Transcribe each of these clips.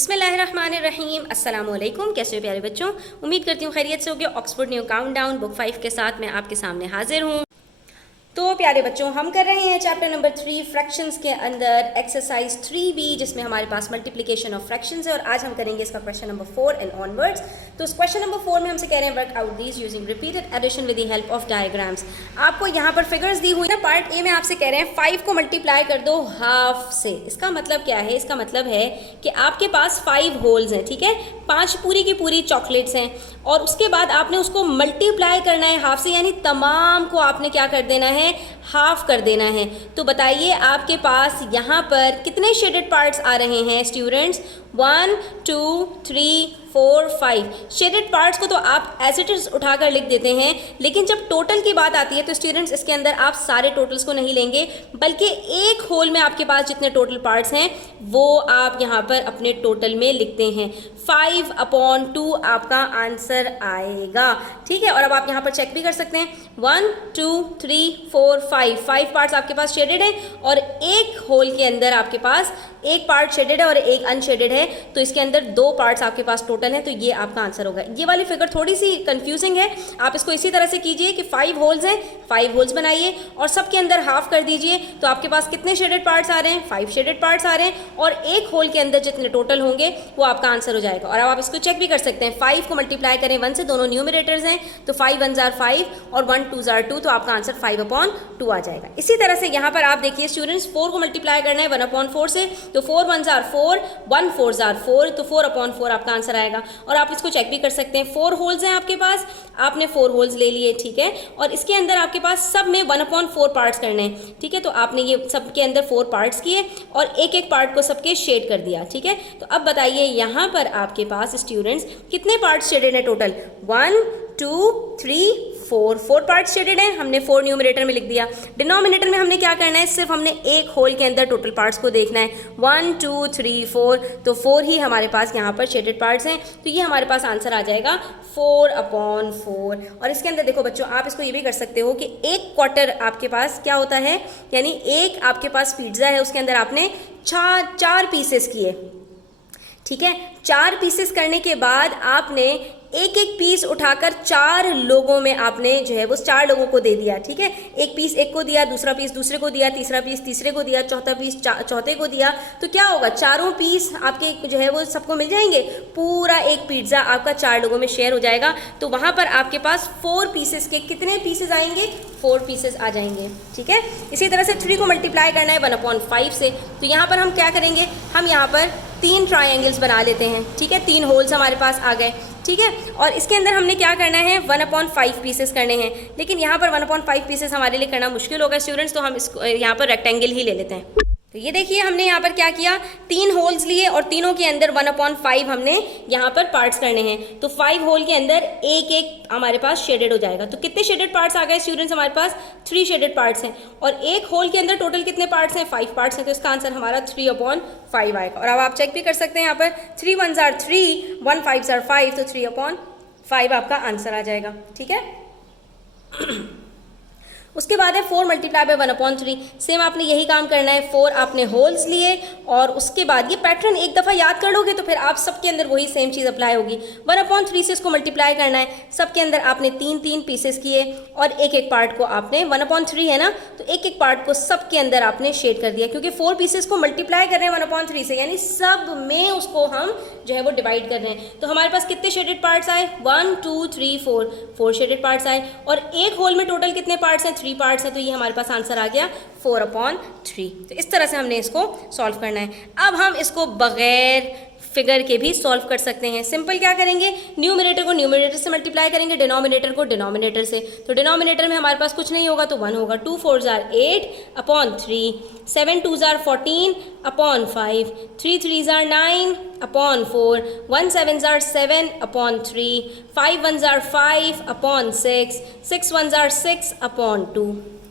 बिस्मिल्लाहिर्रहमानिर्रहीम अस्सलामुअलैकुम। कैसे हो प्यारे बच्चों, उम्मीद करती हूँ खैरियत से होगे। ऑक्सफोर्ड न्यू काउंटडाउन बुक 5 के साथ मैं आपके सामने हाजिर हूँ। तो प्यारे बच्चों, हम कर रहे हैं चैप्टर नंबर 3 फ्रैक्शंस के अंदर एक्सरसाइज 3B, जिसमें हमारे पास मल्टीप्लिकेशन ऑफ फ्रैक्शंस है और आज हम करेंगे इसका क्वेश्चन नंबर 4 एंड ऑनवर्ड्स। तो इस क्वेश्चन नंबर 4 में हमसे कह रहे हैं work out these using repeated addition with the help of diagrams. आपको यहाँ पर फिगर्स दी हुई है। पार्ट ए में आपसे कह रहे हैं 5 को मल्टीप्लाई कर दो हाफ से। इसका मतलब क्या है? इसका मतलब है कि आपके पास 5 होल्स हैं, ठीक है, 5 पूरी की पूरी चॉकलेट्स हैं और उसके बाद आपने उसको मल्टीप्लाई करना है हाफ से, यानी तमाम को आपने क्या कर देना है, हाफ कर देना है। तो बताइए आपके पास यहाँ पर कितने शेडेड पार्ट्स आ रहे हैं स्टूडेंट्स? 1 2 3 4 5 शेडेड पार्ट्स को तो आप एज इट इज उठाकर लिख देते हैं, लेकिन जब टोटल की बात आती है तो स्टूडेंट्स इसके अंदर आप सारे टोटल्स को नहीं लेंगे, बल्कि एक होल में आपके पास जितने टोटल पार्ट्स हैं वो आप यहाँ पर अपने टोटल में लिखते हैं। 5/2 आपका आंसर आएगा, ठीक है। और अब आप यहाँ पर चेक भी कर सकते हैं, 1 2 3 4 5 पार्ट्स आपके पास शेडेड है और एक होल के अंदर आपके पास एक पार्ट शेडेड है और एक अनशेडेड है, तो इसके अंदर 2 पार्ट्स आपके पास टोटल हैं, तो ये आपका आंसर होगा। ये वाली फिगर थोड़ी सी कंफ्यूजिंग है, आप इसको इसी तरह से कीजिए कि 5 होल्स हैं, 5 होल्स बनाइए और सबके अंदर हाफ कर दीजिए, तो आपके पास कितने शेडेड पार्ट्स आ रहे हैं? 5 शेडेड पार्ट्स आ रहे हैं और एक होल के अंदर जितने टोटल होंगे वो आपका आंसर हो जाएगा। और अब आप इसको चेक भी कर सकते हैं, 5 को मल्टीप्लाई करें 1 से, दोनों न्यूमरेटर्स हैं, तो 5 1 जार 5 और 1 2 जार 2, तो आपका आंसर 5/2 आ जाएगा। इसी तरह से यहाँ पर आप देखिए स्टूडेंट्स, 4 को मल्टीप्लाई करना है 1/4 से, तो 4 1 जार 4 1 4 जार 4, तो 4/4 आपका आंसर आएगा। और आप इसको चेक भी कर सकते हैं, 4 होल्स हैं आपके पास, आपने 4 होल्स ले लिए, ठीक है, और इसके अंदर आपके पास सब में 1/4 पार्ट्स करने हैं, ठीक है। तो आपने ये सब के अंदर 4 पार्ट्स किए और एक एक पार्ट को सबके शेड कर दिया, ठीक है। तो अब बताइए यहाँ पर आपके पास स्टूडेंट्स कितने पार्ट्स शेडेड है टोटल? 1 2 3 4 पार्ट्स शेडेड हैं, हमने 4 न्यूमरेटर में लिख दिया। डिनोमिनेटर में हमने क्या करना है, सिर्फ हमने एक होल के अंदर टोटल पार्ट्स को देखना है, 1 2 3 4, तो 4 ही हमारे पास यहाँ पर शेडेड पार्ट्स हैं, तो ये हमारे पास आंसर आ जाएगा 4/4। और इसके अंदर देखो बच्चों, आप इसको ये भी कर सकते हो कि एक क्वार्टर आपके पास क्या होता है, यानी एक आपके पास पिज्ज़ा है, उसके अंदर आपने 4 पीसेस किए, ठीक है। 4 पीसेस करने के बाद आपने एक एक पीस उठाकर 4 लोगों में आपने जो है वो 4 लोगों को दे दिया, ठीक है। एक पीस एक को दिया, दूसरा पीस दूसरे को दिया, तीसरा पीस तीसरे को दिया, चौथा पीस चौथे को दिया, तो क्या होगा, चारों पीस आपके जो है वो सबको मिल जाएंगे, पूरा एक पिज्ज़ा आपका 4 लोगों में शेयर हो जाएगा। तो वहाँ पर आपके पास 4 पीसेस के कितने पीसेस आएंगे? 4 पीसेस आ जाएंगे, ठीक है। इसी तरह से 3 को मल्टीप्लाई करना है 1/5 से, तो यहाँ पर हम क्या करेंगे, हम यहाँ पर 3 ट्रायंगल्स बना लेते हैं, ठीक है। 3 होल्स हमारे पास आ गए, ठीक है। और इसके अंदर हमने क्या करना है, 1/5 पीसेस करने हैं, लेकिन यहाँ पर 1/5 पीसेस हमारे लिए करना मुश्किल होगा स्टूडेंट्स, तो हम इसको यहाँ पर रेक्टेंगल ही ले लेते हैं। तो ये देखिए हमने यहाँ पर क्या किया, 3 होल्स लिए और तीनों के अंदर 1/5 हमने यहाँ पर पार्ट्स करने हैं, तो 5 होल के अंदर एक एक हमारे पास शेडेड हो जाएगा। तो कितने शेडेड पार्ट्स आ गए स्टूडेंट्स? हमारे पास 3 शेडेड पार्ट्स हैं और एक होल के अंदर टोटल कितने पार्ट्स हैं? 5 पार्ट्स हैं, तो इसका आंसर हमारा 3/5 आएगा। और अब आप चेक भी कर सकते हैं, यहाँ पर 3 1 जार 3 1 5 जार 5, तो 3/5 आपका आंसर आ जाएगा, ठीक है। उसके बाद है 4 मल्टीप्लाई बाय 1/3। सेम आपने यही काम करना है, 4 आपने होल्स लिए और उसके बाद ये पैटर्न एक दफ़ा याद कर लोगे तो फिर आप सबके अंदर वही सेम चीज़ अप्लाई होगी। 1/3 से इसको मल्टीप्लाई करना है, सबके अंदर आपने 3 पीसेस किए और एक एक पार्ट को आपने 1/3 है ना, तो एक एक पार्ट को सबके अंदर आपने शेड कर दिया, क्योंकि 4 पीसेस को मल्टीप्लाई कर रहे हैं 1/3 से, यानी सब में उसको हम जो है वो डिवाइड कर रहे हैं। तो हमारे पास कितने शेडेड पार्ट्स आए? 1 2 3 4 शेडेड पार्ट्स आए और एक होल में टोटल कितने पार्ट्स हैं? 3 पार्ट्स है, तो ये हमारे पास आंसर आ गया 4/3। तो इस तरह से हमने इसको सॉल्व करना है। अब हम इसको बगैर फिगर के भी सॉल्व कर सकते हैं। सिंपल क्या करेंगे, न्यूमरेटर को न्यूमरेटर से मल्टीप्लाई करेंगे, डिनोमिनेटर को डिनोमिनेटर से। तो डिनोमिनेटर में हमारे पास कुछ नहीं होगा तो 1 होगा, 2 4 jar 8/3, 7 2 jar 14/5, 3 3 jar 9/4, 1 7 jar 7/3, 5 1 jar 5/6, 6 1 jar 6/2,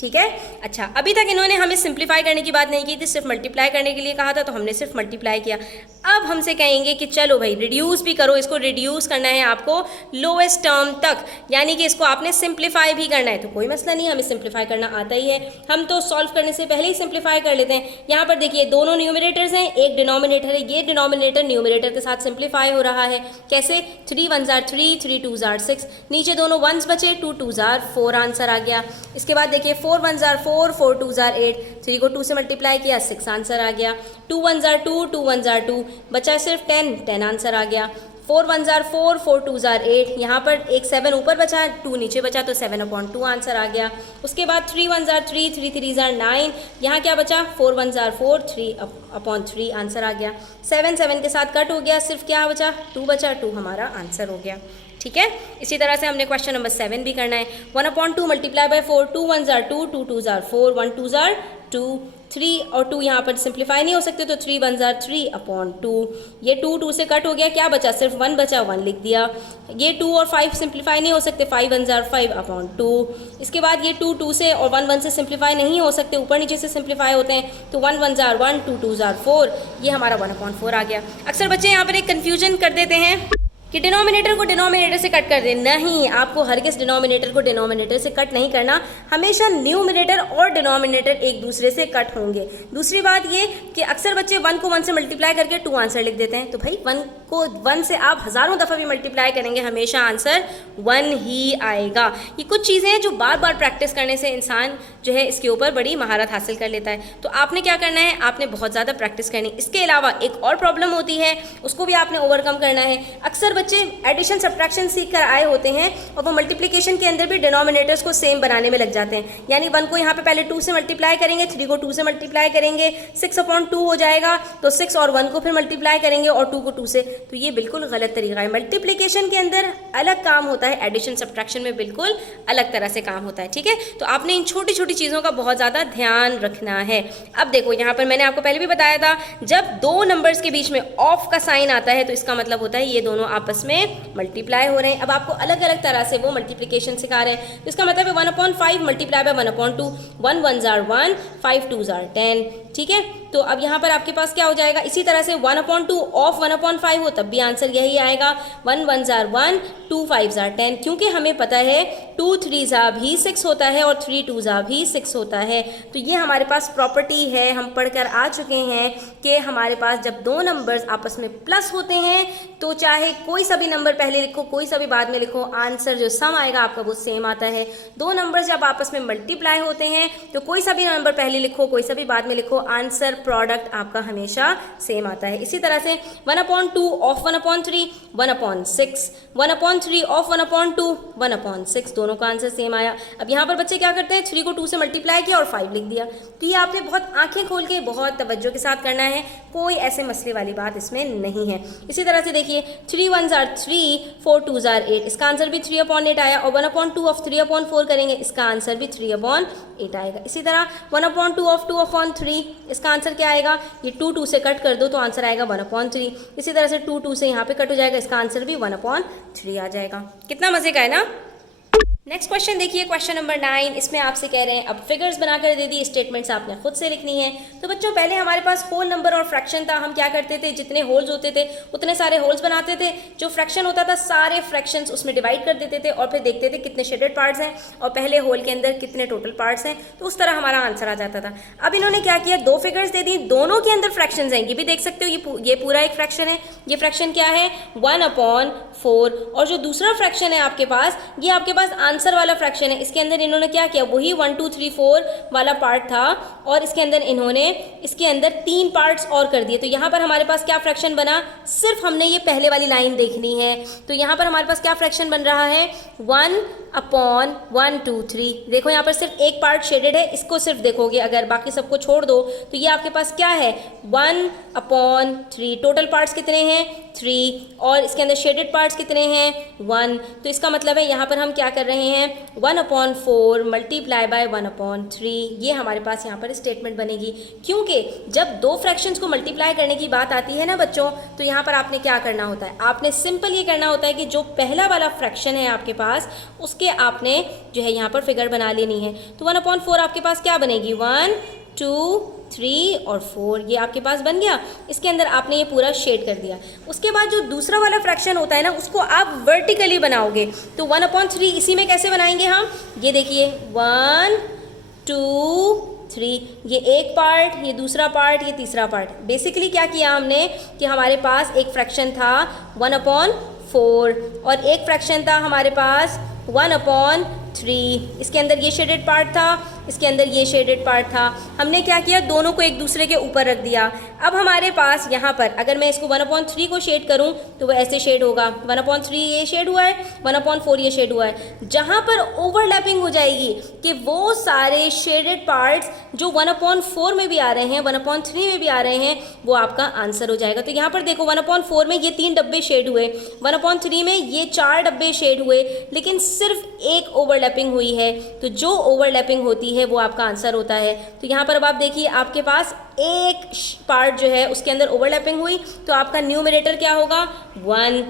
ठीक है। अच्छा, अभी तक इन्होंने हमें सिंप्लीफाई करने की बात नहीं की थी, सिर्फ मल्टीप्लाई करने के लिए कहा था, तो हमने सिर्फ मल्टीप्लाई किया। अब हमसे कहेंगे कि चलो भाई रिड्यूस भी करो, इसको रिड्यूस करना है आपको लोएस्ट टर्म तक, यानी कि इसको आपने सिंप्लीफाई भी करना है। तो कोई मसला नहीं, हमें सिंप्लीफाई करना आता ही है, हम तो सॉल्व करने से पहले ही सिंप्लीफाई कर लेते हैं। यहाँ पर देखिए दोनों न्यूमरेटर्स हैं, एक डिनोमिनेटर है, ये डिनोमिनेटर न्यूमरेटर के साथ सिंप्लीफाई हो रहा है। कैसे? 3 1s are 3, 3 2s are 6, नीचे दोनों 1s बचे, 2 2s are 4 आंसर आ गया। इसके बाद देखिए 4 1s are 4, 4 2s are 8, 3 को 2 से मल्टीप्लाई किया, 6 आंसर आ गया। 2 1s are 2, 2 1s are 2, बचा सिर्फ 10, 10 आंसर आ गया। 4 1s are 4, 4 2s are 8, यहाँ पर एक 7 ऊपर बचा, 2 नीचे बचा, तो 7/2 आंसर आ गया। उसके बाद 3 1s are 3, 3 3s are 9, यहाँ क्या बचा? 4 1s are 4, 3/3 आंसर आ गया। 7 7 के साथ कट हो गया, सिर्फ क्या बचा? 2 बचा, 2 हमारा आंसर हो गया। ठीक है, इसी तरह से हमने क्वेश्चन नंबर 7 भी करना है। 1/2 multiply bye 4, 2 1s are 2, 2 2s are 4, 1 2s are 2, 3 और 2 यहाँ पर सिंप्लीफाई नहीं हो सकते, तो 3 1s are 3/2, ये 2 2 से कट हो गया, क्या बचा? सिर्फ 1 बचा, 1 लिख दिया। ये 2 और 5 सिंप्लीफाई नहीं हो सकते, 5 1s are 5/2। इसके बाद ये 2 2 से और 1 1 से सिंप्लीफाई नहीं हो सकते, ऊपर नीचे से सिंप्लीफाई होते हैं, तो 1 1s are 1, 2 2s are 4, ये हमारा 1/4 आ गया। अक्सर बच्चे यहाँ पर एक कन्फ्यूजन कर देते हैं कि डिनोमिनेटर को डिनोमिनेटर से कट कर दे। नहीं, आपको हरगिज़ डिनोमिनेटर को डिनोमिनेटर से कट नहीं करना, हमेशा न्यूमिनेटर और डिनोमिनेटर एक दूसरे से कट होंगे। दूसरी बात ये कि अक्सर बच्चे 1 को 1 से मल्टीप्लाई करके 2 आंसर लिख देते हैं, तो भाई 1 को 1 से आप हज़ारों दफ़ा भी मल्टीप्लाई करेंगे, हमेशा आंसर 1 ही आएगा। ये कुछ चीज़ें हैं जो बार बार प्रैक्टिस करने से इंसान जो है इसके ऊपर बड़ी महारत हासिल कर लेता है। तो आपने क्या करना है? आपने बहुत ज़्यादा प्रैक्टिस करनी। इसके अलावा एक और प्रॉब्लम होती है, उसको भी आपने ओवरकम करना है। अक्सर बच्चे एडिशन सब्ट्रैक्शन सीख कर आए होते हैं और वो मल्टीप्लिकेशन के अंदर भी डिनोमिनेटर्स को सेम बनाने में लग जाते हैं, यानी 1 को यहाँ पे पहले 2 से मल्टीप्लाई करेंगे, 3 को 2 से मल्टीप्लाई करेंगे, 6/2 हो जाएगा, तो 6 और 1 को फिर मल्टीप्लाई करेंगे और 2 को 2 से, तो ये बिल्कुल गलत तरीका है। मल्टीप्लिकेशन के अंदर अलग काम होता है, एडिशन सब्ट्रैक्शन में बिल्कुल अलग तरह से काम होता है। ठीक है, तो आपने इन छोटी छोटी चीज़ों का बहुत ज़्यादा ध्यान रखना है। अब देखो यहाँ पर मैंने आपको पहले भी बताया था, जब दो नंबर्स के बीच में ऑफ का साइन आता है तो इसका मतलब होता है ये दोनों आपस में मल्टीप्लाई हो रहे हैं। अब आपको अलग अलग तरह से वो मल्टीप्लिकेशन सिखा रहे हैं, तो इसका मतलब है 1/5 multiply by 1/2, 1 1s are 1, 5 2s are 10। ठीक है, तो अब यहाँ पर आपके पास क्या हो जाएगा? इसी तरह से 1/2 ऑफ 1/5 हो तब भी आंसर यही आएगा, 1 1s are 1, 2 5s are 10, क्योंकि हमें पता है 2 3s are भी 6 होता है और 3 2s are भी 6 होता है। तो ये हमारे पास प्रॉपर्टी है, हम पढ़कर आ चुके हैं कि हमारे पास जब दो नंबर्स आपस में प्लस होते हैं तो चाहे कोई सा भी नंबर पहले लिखो, कोई सा भी बाद में लिखो, आंसर जो सम आएगा आपका वो सेम आता है। दो नंबर्स जब आपस में मल्टीप्लाई होते हैं तो कोई सा भी नंबर पहले लिखो, कोई सा भी बाद में लिखो, आंसर प्रोडक्ट आपका हमेशा सेम आता है। इसी तरह से 1/2 ऑफ 1/3, 1/6, 1/3 ऑफ 1/2, 1/6, दोनों का आंसर सेम आया। अब यहाँ पर बच्चे क्या करते हैं? 3 को 2 से मल्टीप्लाई किया और 5 लिख दिया। तो ये आपने बहुत आंखें खोल के बहुत तवज्जो के साथ करना है, कोई ऐसे मसले वाली बात इसमें नहीं है। इसी तरह से देखिए 3 1s are 3, 4 2s are 8, इसका आंसर भी 3/8 आया, और 1/2 ऑफ 3/4 करेंगे, इसका आंसर भी 3/8 आएगा। इसी तरह 1/2 ऑफ 2/3, इसका आंसर क्या आएगा? ये 2 2 से कट कर दो तो आंसर आएगा 1/3। इसी तरह से 2 2 से यहाँ पे कट हो जाएगा, इसका आंसर भी 1/3 आ जाएगा। कितना मजे का है ना। नेक्स्ट क्वेश्चन देखिए, क्वेश्चन नंबर 9, इसमें आपसे कह रहे हैं अब फिगर्स बनाकर दे दी, स्टेटमेंट्स आपने खुद से लिखनी है। तो बच्चों पहले हमारे पास होल नंबर और फ्रैक्शन था, हम क्या करते थे? जितने होल्स होते थे उतने सारे होल्स बनाते थे, जो फ्रैक्शन होता था सारे फ्रैक्शंस उसमें डिवाइड कर देते थे और फिर देखते थे कितने शेडेड पार्ट्स हैं और पहले होल के अंदर कितने टोटल पार्ट्स हैं, तो उस तरह हमारा आंसर आ जाता था। अब इन्होंने क्या किया? दो फिगर्स दे दी, दोनों के अंदर फ्रैक्शंस हैं, ये भी देख सकते हो, ये पूरा एक फ्रैक्शन है। ये फ्रैक्शन क्या है? 1/4, और जो दूसरा फ्रैक्शन है आपके पास, ये आपके पास आंसर वाला फ्रैक्शन है। इसके अंदर इन्होंने क्या किया? वही 1 2 3 4 वाला पार्ट था और इसके अंदर इन्होंने इसके अंदर 3 पार्ट्स और कर दिए। तो यहाँ पर हमारे पास क्या फ्रैक्शन बना? सिर्फ हमने ये पहले वाली लाइन देखनी है। तो यहाँ पर हमारे पास क्या फ्रैक्शन बन रहा है? 1/1 2 3। देखो यहाँ पर सिर्फ एक पार्ट शेडेड है, इसको सिर्फ देखोगे, अगर बाकी सबको छोड़ दो तो ये आपके पास क्या है? 1/3। टोटल पार्ट्स कितने हैं? 3 और इसके अंदर शेडेड पार्ट्स कितने हैं 1। तो इसका मतलब है यहाँ पर हम क्या कर रहे हैं 1/4 मल्टीप्लाई बाय 1/3, ये हमारे पास यहाँ पर स्टेटमेंट बनेगी। क्योंकि जब दो फ्रैक्शंस को मल्टीप्लाई करने की बात आती है ना बच्चों, तो यहाँ पर आपने क्या करना होता है, आपने सिंपल ये करना होता है कि जो पहला वाला फ्रैक्शन है आपके पास उसके आपने जो है यहाँ पर फिगर बना लेनी है। तो 1/4 आपके पास क्या बनेगी 1 2 3 और 4, ये आपके पास बन गया। इसके अंदर आपने ये पूरा शेड कर दिया। उसके बाद जो दूसरा वाला फ्रैक्शन होता है ना उसको आप वर्टिकली बनाओगे। तो 1/3 इसी में कैसे बनाएंगे हम, ये देखिए 1 2 3, ये एक पार्ट, ये दूसरा पार्ट, ये तीसरा पार्ट। बेसिकली क्या किया हमने कि हमारे पास एक फ्रैक्शन था 1/4 और एक फ्रैक्शन था हमारे पास 1/3। इसके अंदर ये शेडेड पार्ट था, इसके अंदर ये शेडेड पार्ट था। हमने क्या किया, दोनों को एक दूसरे के ऊपर रख दिया। अब हमारे पास यहाँ पर अगर मैं इसको 1/3 को शेड करूँ तो वो ऐसे शेड होगा, 1/3 ये शेड हुआ है, 1/4 ये शेड हुआ है। जहाँ पर ओवरलैपिंग हो जाएगी कि वो सारे शेडेड पार्ट्स जो 1/4 में भी आ रहे हैं 1/3 में भी आ रहे हैं, वो आपका आंसर हो जाएगा। तो यहाँ पर देखो 1/4 में ये 3 डब्बे शेड हुए, 1/3 में ये 4 डब्बे शेड हुए, लेकिन सिर्फ एक ओवरलैपिंग हुई है। तो जो ओवरलैपिंग होती है वो आपका आंसर होता है। तो यहाँ पर अब आप देखिए आपके पास एक पार्ट जो है उसके अंदर ओवरलैपिंग हुई, तो आपका न्यूमरेटर क्या होगा 1।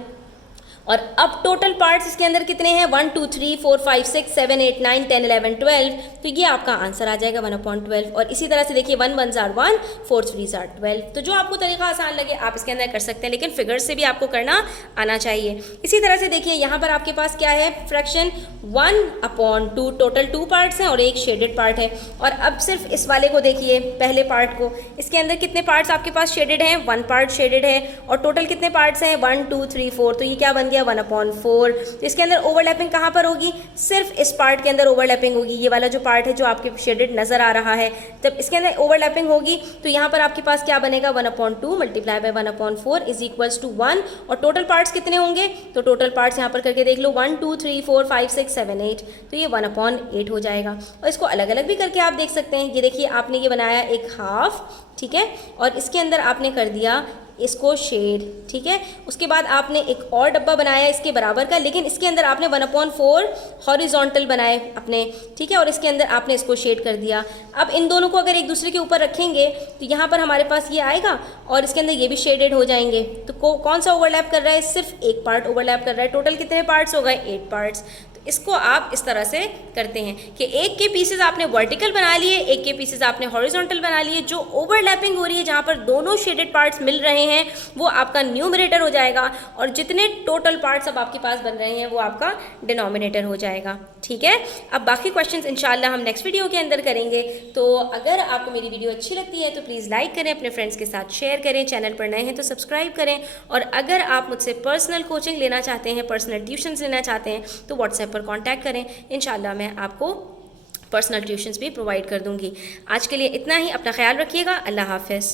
और अब टोटल पार्ट्स इसके अंदर कितने हैं 1 2 3 4 5 6 7 8 9 10 11 12, तो ये आपका आंसर आ जाएगा 1/12। और इसी तरह से देखिए 1 1 जार 1 4 3 जार 12। तो जो आपको तरीका आसान लगे आप इसके अंदर कर सकते हैं, लेकिन फिगर से भी आपको करना आना चाहिए। इसी तरह से देखिए यहाँ पर आपके पास क्या है फ्रैक्शन 1/2, टोटल 2 पार्ट्स हैं और एक शेडेड पार्ट है। और अब सिर्फ इस वाले को देखिए, पहले पार्ट को, इसके अंदर कितने पार्ट्स आपके पास शेडेड हैं 1 पार्ट शेडेड है और टोटल कितने पार्ट्स हैं 1 2 3 4, तो ये क्या बन गया 1/4। तो इसके अंदर ओवरलैपिंग कहाँ पर होगी, सिर्फ इस पार्ट के अंदर ओवरलैपिंग होगी। ये वाला जो पार्ट है जो आपके शेडेड नजर आ रहा है, जब इसके अंदर ओवरलैपिंग होगी तो यहाँ पर आपके पास क्या बनेगा 1/2 multiply by 1/4 is equals to 1। और टोटल पार्ट्स कितने होंगे, तो टोटल पार्ट्स यहाँ पर करके देख लो 1 2 3 4 5 6 7 8, तो ये 1/8 हो जाएगा। और इसको अलग अलग भी करके आप देख सकते हैं। ये देखिए आपने ये बनाया एक हाफ, ठीक है, और इसके अंदर आपने कर दिया इसको शेड, ठीक है। उसके बाद आपने एक और डब्बा बनाया इसके बराबर का, लेकिन इसके अंदर आपने 1/4 हॉरिजॉन्टल बनाए अपने, ठीक है, और इसके अंदर आपने इसको शेड कर दिया। अब इन दोनों को अगर एक दूसरे के ऊपर रखेंगे तो यहाँ पर हमारे पास ये आएगा और इसके अंदर ये भी शेडेड हो जाएंगे। तो कौन सा ओवरलैप कर रहा है, सिर्फ एक पार्ट ओवरलैप कर रहा है। टोटल कितने पार्ट्स हो गए 8 पार्ट्स। इसको आप इस तरह से करते हैं कि एक के पीसेस आपने वर्टिकल बना लिए, एक के पीसेस आपने हॉरिजॉन्टल बना लिए। जो ओवरलैपिंग हो रही है जहाँ पर दोनों शेडेड पार्ट्स मिल रहे हैं वो आपका न्यूमरेटर हो जाएगा और जितने टोटल पार्ट्स अब आपके पास बन रहे हैं वो आपका डिनोमिनेटर हो जाएगा, ठीक है। अब बाकी क्वेश्चंस इंशाल्लाह हम नेक्स्ट वीडियो के अंदर करेंगे। तो अगर आपको मेरी वीडियो अच्छी लगती है तो प्लीज़ लाइक करें, अपने फ्रेंड्स के साथ शेयर करें, चैनल पर नए हैं तो सब्सक्राइब करें। और अगर आप मुझसे पर्सनल कोचिंग लेना चाहते हैं, पर्सनल ट्यूशन्स लेना चाहते हैं तो व्हाट्सएप पर कांटेक्ट करें। इंशाल्लाह मैं आपको पर्सनल ट्यूशन्स भी प्रोवाइड कर दूंगी। आज के लिए इतना ही, अपना ख्याल रखिएगा। अल्लाह हाफ़िज़।